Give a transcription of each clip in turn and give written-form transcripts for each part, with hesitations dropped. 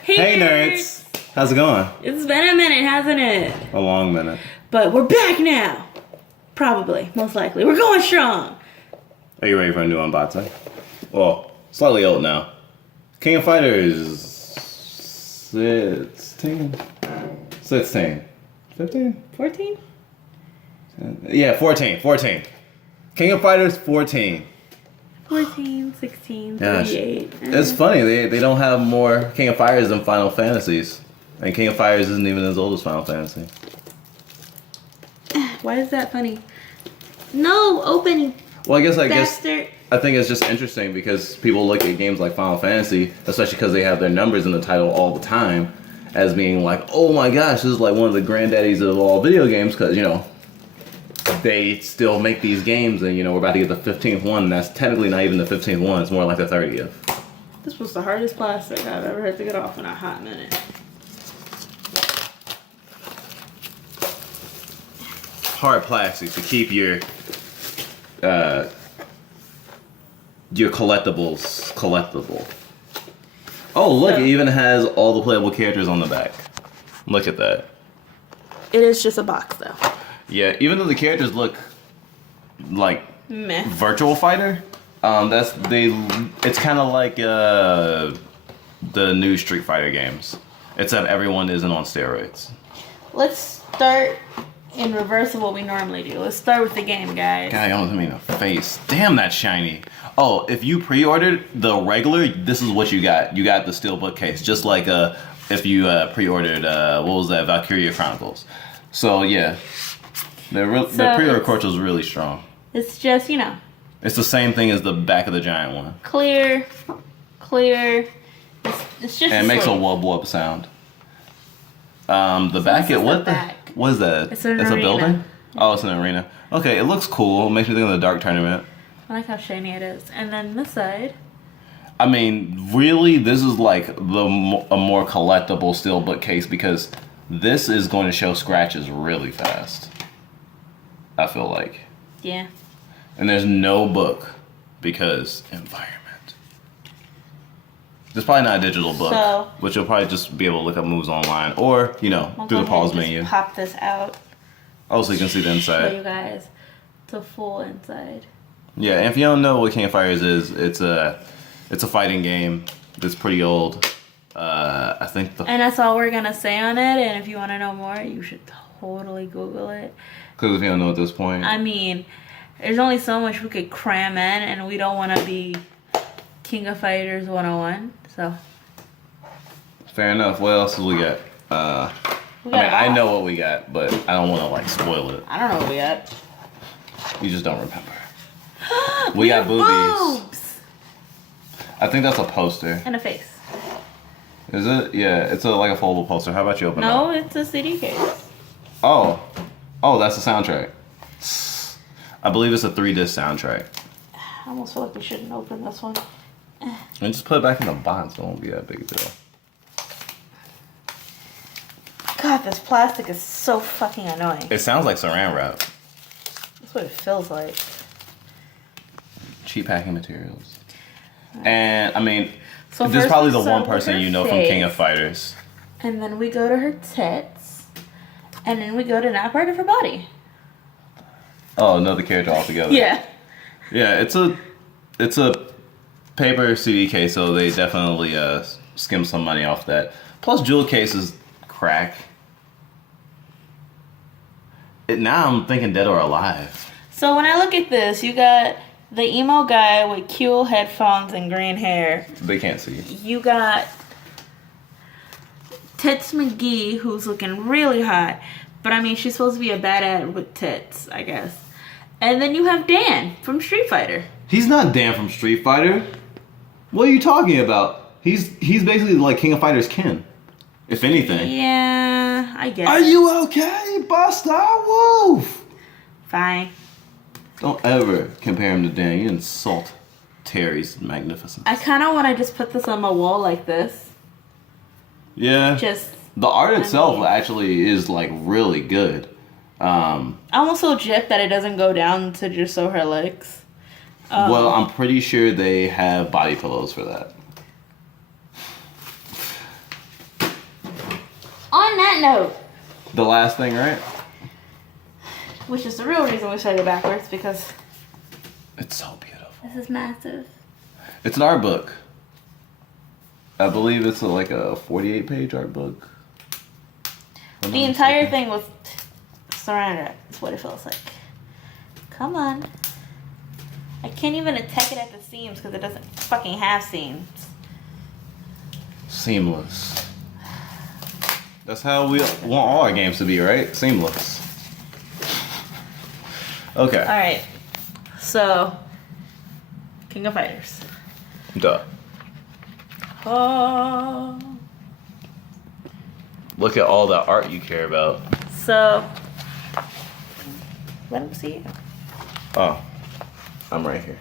Hey nerds! How's it going? It's been a minute, hasn't it? A long minute. But we're back now. Probably, most likely. We're going strong. Are you ready for a new unboxing? Well, slightly old now. King of Fighters 16? 16. 15? 14? Yeah, 14. King of Fighters 14. 14, 16, Gosh. 38. It's funny, they don't have more King of Fighters than Final Fantasies. And King of Fighters isn't even as old as Final Fantasy. Why is that funny? No, opening. Well, I guess Bastard. I think it's just interesting because people look at games like Final Fantasy, especially because they have their numbers in the title all the time, as being like, oh my gosh, this is like one of the granddaddies of all video games because, you know, they still make these games and, you know, we're about to get the 15th one, and that's technically not even the 15th one, it's more like the 30th. This was the hardest plastic I've ever had to get off in a hot minute. Hard plastic to keep your collectibles collectible. Oh, look, it even has all the playable characters on the back. Look at that. It is just a box, though. Yeah, even though the characters look like Meh. Virtual Fighter, it's kind of like the new Street Fighter games, except everyone isn't on steroids. Let's start in reverse of what we normally do. Let's start with the game, guys. God, you almost hit me in the face. Damn, that's shiny. Oh, if you pre-ordered the regular, this is what you got. You got the steelbook case, just like if you pre-ordered what was that, Valkyria Chronicles. So yeah, the pre-order culture is really strong. It's just, you know, It's the same thing as the back of the giant one. clear. It's just. And it makes a wub wub sound. The back, what is that? It's an a arena. building? Oh, it's an arena. Okay, it looks cool. It makes me think of the Dark Tournament. I like how shiny it is. And then this side. I mean, really, this is like a more collectible steelbook case because this is going to show scratches really fast. I feel like. Yeah. And there's no book because environment. There's probably not a digital book, So- which you'll probably just be able to look up moves online or, you know, I'll through go the ahead pause and just menu. Pop this out. Oh, so you can see the Show inside. you guys the full inside. Yeah, and if you don't know what King of Fighters is, it's a fighting game that's pretty old. I think And that's all we're gonna say on it. And if you want to know more, you should totally Google it. because if you don't know at this point, I mean, there's only so much we could cram in, and we don't want to be King of Fighters 101. So. fair enough. What else do we got? I know what we got, but I don't want to like spoil it. I don't know what we got. You just don't remember. We got have boobies. boobs! I think that's a poster. And a face. Is it? Yeah, it's like a foldable poster. How about you open it No, up? it's a CD case. Oh, that's the soundtrack. I believe it's a 3-disc soundtrack. I almost feel like we shouldn't open this one. And just put it back in the box. It won't be that big a deal. God, this plastic is so fucking annoying. It sounds like saran wrap. That's what it feels like. Cheap packing materials. And I mean, So this is first probably we the start one with person her you know from face. King of Fighters. And then we go to her tits. And then we go to that part of her body. Oh, another character altogether. Yeah. Yeah, it's a paper CD case, so they definitely skim some money off that. Plus, jewel cases crack. Now I'm thinking Dead or Alive. So when I look at this, you got the emo guy with cool headphones and green hair. They can't see. You got Tits McGee, who's looking really hot. But I mean, she's supposed to be a badass with tits, I guess. And then you have Dan from Street Fighter. He's not Dan from Street Fighter. What are you talking about? He's basically like King of Fighters Ken, if anything. Yeah, I guess. Are you okay, Buster Wolf? Fine. Don't ever compare him to Dan. You insult Terry's magnificence. I kind of want to just put this on my wall like this. Yeah. Just. The art itself mean- actually is like really good. I'm also gypped that it doesn't go down to just show her legs. Well, I'm pretty sure they have body pillows for that. that note, The last thing, right? which is the real reason we said it backwards, because It's so beautiful. this is massive. It's an art book. I believe it's like a 48-page art book. The entire thing was saran wrap. That's what it feels like. Come on. I can't even attack it at the seams because it doesn't fucking have seams. Seamless. That's how we want all our games to be, right? Seamless. Okay. Alright. So, King of Fighters. Duh. Oh. Look at all the art you care about. So, let him see it. Oh. I'm right here.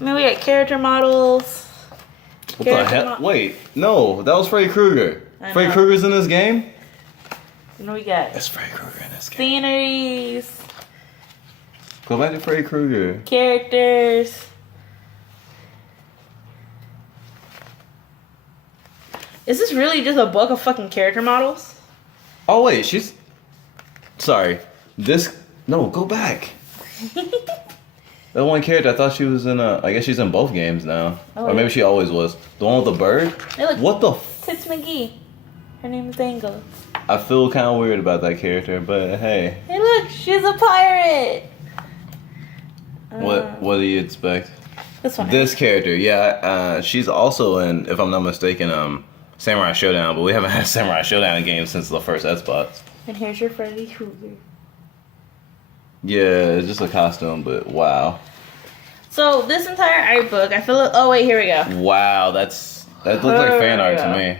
I mean, we got character models. What the hell? Wait, no, that was Freddy Krueger. I Freddy know. Krueger's in this game? And we got It's Freddy Krueger in this game. sceneries, Go back to Freddy Krueger. characters. Is this really just a book of fucking character models? Oh wait, she's. Sorry, this. No, go back. That one character, I thought she was in a. I guess she's in both games now, Oh, or maybe yeah. she always was. The one with the bird. Hey, look. What the? Tits McGee. Her name is Dangle. I feel kind of weird about that character, but hey, Hey, look, she's a pirate. what do you expect? This one. This character, yeah, she's also in, if I'm not mistaken, Samurai Showdown, but we haven't had Samurai Showdown game since the first Xbox. And here's your Freddy Krueger. Yeah, it's just a costume, but wow. So this entire art book, I feel it. Oh wait, here we go. That looks like fan art to me.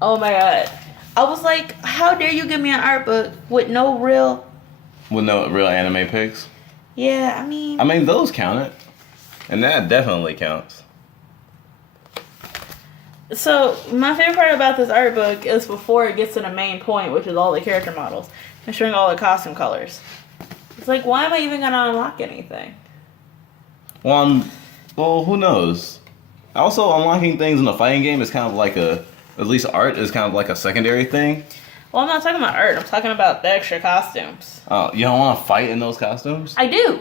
Oh my god. I was like, how dare you give me an art book with no real... With no real anime pics. Yeah, I mean, those counted. And that definitely counts. So, my favorite part about this art book is before it gets to the main point, which is all the character models, and showing all the costume colors. It's like, why am I even gonna unlock anything? Well, who knows? Also, unlocking things in a fighting game is kind of like at least art is kind of like a secondary thing. Well, I'm not talking about art, I'm talking about the extra costumes. Oh, you don't want to fight in those costumes? I do.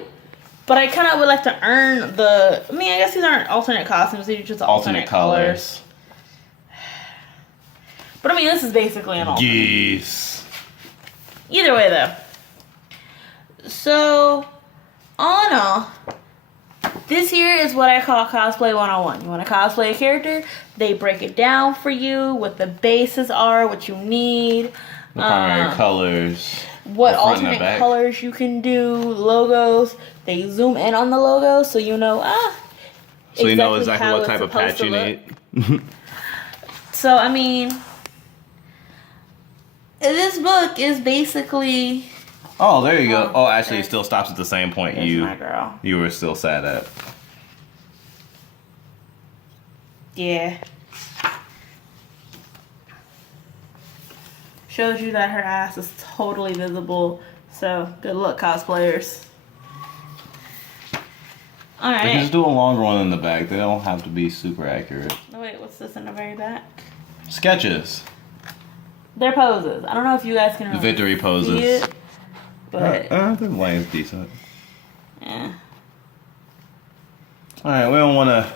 But I kind of would like to earn the... I mean, I guess these aren't alternate costumes, these are just alternate colors. But I mean, this is basically an alternate. Geese. Either way, though. So, all in all, this here is what I call cosplay 101. You want to cosplay a character, they break it down for you, what the bases are, what you need. The primary colors. What the front and the alternate back. colors you can do, logos. They zoom in on the logo so you know, So you know exactly exactly how what it's type of supposed patch you to need. So, I mean, this book is basically... Oh, there you go. Oh, Oh, actually, okay. it still stops at the same point There's my girl. you were still sad at. Yeah. Shows you that her ass is totally visible. So, good luck, cosplayers. They can Alright. just do a longer one in the back. They don't have to be super accurate. Oh, wait, what's this in the very back? Sketches. They're poses. I don't know if you guys can really Victory see poses. it, but The line's decent. yeah. Alright, we don't want to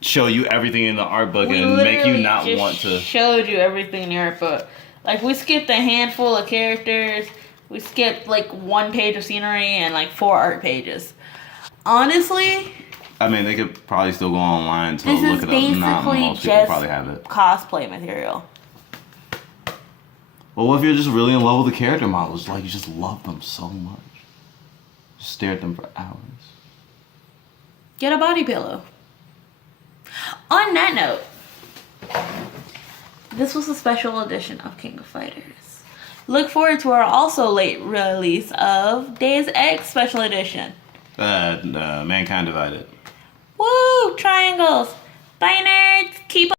show you everything in the art book We and make you literally not just want to. showed you everything in the art book. Like, we skipped a handful of characters. We skipped like 1 page of scenery and like 4 art pages. Honestly, I mean, they could probably still go online to this look is it up. Not basically most people just probably have it. cosplay material. Well, what if you're just really in love with the character models? Like, you just love them so much. Just stare at them for hours. Get a body pillow. On that note, this was a special edition of King of Fighters. Look forward to our also late release of Deus Ex Special Edition. Mankind Divided. Woo! Triangles. Bye, nerds. Keep